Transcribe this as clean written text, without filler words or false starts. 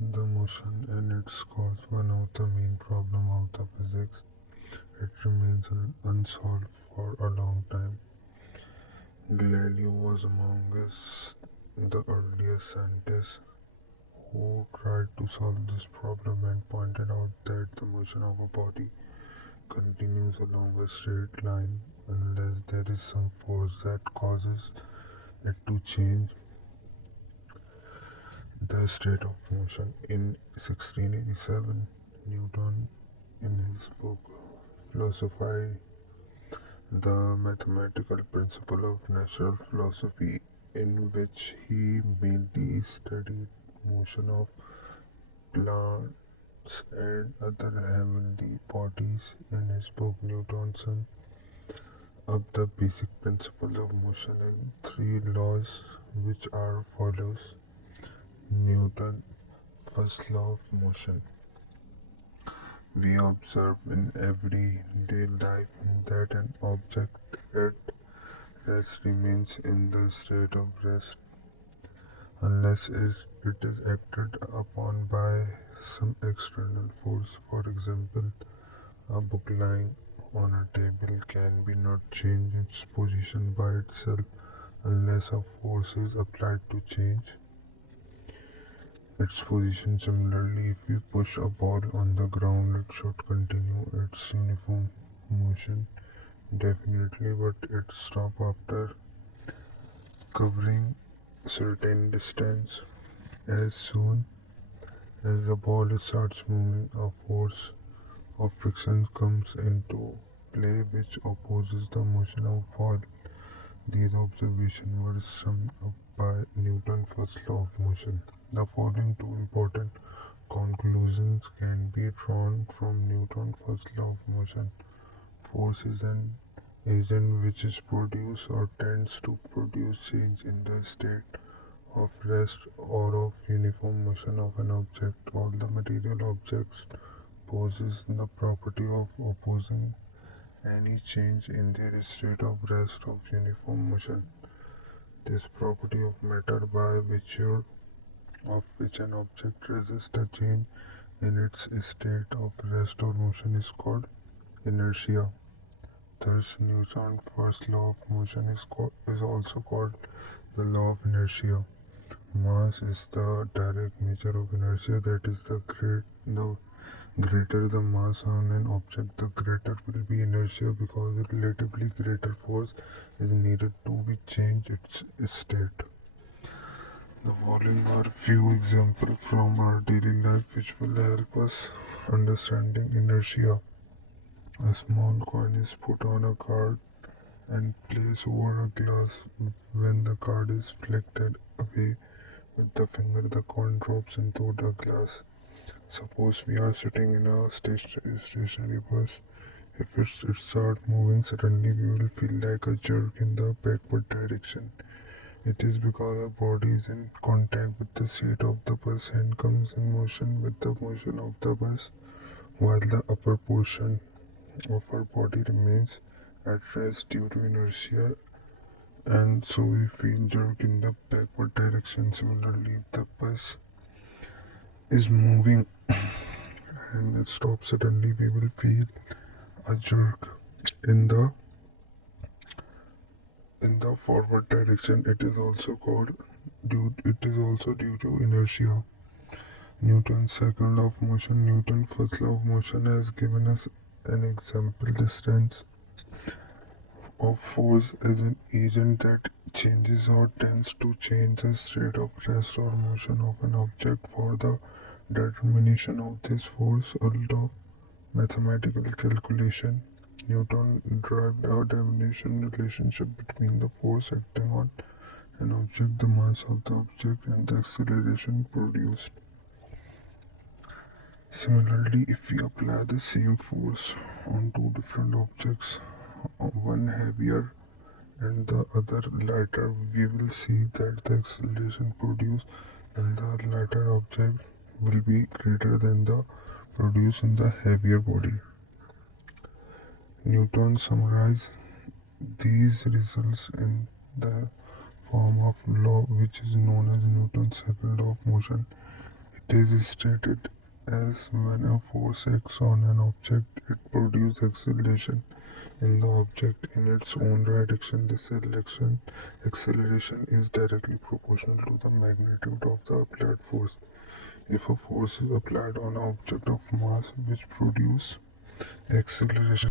The motion and its cause, one of the main problems of the physics. It remains unsolved for a long time. Galileo was among us the earliest scientists who tried to solve this problem and pointed out that the motion of a body continues along a straight line unless there is some force that causes it to change the state of motion. In 1687, Newton, in his book Philosophy, the mathematical principle of natural philosophy, in which he mainly studied motion of plants and other heavenly bodies. In his book Newton summed up the basic principle of motion in three laws, which are follows. Newton first law of motion. We observe in everyday life that an object at rest remains in the state of rest unless it is acted upon by some external force. For example, a book lying on a table can be not change its position by itself unless a force is applied to change its position. Similarly, if we push a ball on the ground, it should continue its uniform motion definitely, but it stop after covering certain distance. As soon as the ball starts moving, a force of friction comes into play which opposes the motion of ball. These observations were summed up by Newton's first law of motion. The following two important conclusions can be drawn from Newton's first law of motion. Force is an agent which is produce or tends to produce change in the state of rest or of uniform motion of an object. All the material objects possess the property of opposing any change in their state of rest of uniform motion. This property of matter by virtue of which an object resists a change in its state of rest or motion is called inertia. Thus, Newton's first law of motion is also called the law of inertia. Mass is the direct measure of inertia, that is, the greater the mass on an object, the greater will be inertia because a relatively greater force is needed to be change its state. The following are few examples from our daily life which will help us understanding inertia. A small coin is put on a card and placed over a glass. When the card is flicked away with the finger, the coin drops into the glass. Suppose we are sitting in a stationary bus. If it starts moving suddenly, we will feel like a jerk in the backward direction. It is because our body is in contact with the seat of the bus and comes in motion with the motion of the bus, while the upper portion of our body remains at rest due to inertia, and so we feel jerk in the backward direction. Similarly, if the bus is moving and it stops suddenly, we will feel a jerk in the forward direction. It is also due to inertia. Newton's second law of motion. Newton's first law of motion has given us an example. Distance of force as an agent that changes or tends to change the state of rest or motion of an object. For the determination of this force, a lot of mathematical calculation, Newton derived a definition relationship between the force acting on an object, the mass of the object, and the acceleration produced. Similarly, if we apply the same force on two different objects, one heavier and the other lighter, we will see that the acceleration produced in the lighter object will be greater than the produced in the heavier body. Newton summarized these results in the form of law which is known as Newton's second law of motion. It is stated as when a force acts on an object, it produces acceleration in the object in its own direction. This acceleration is directly proportional to the magnitude of the applied force. If a force is applied on an object of mass which produces acceleration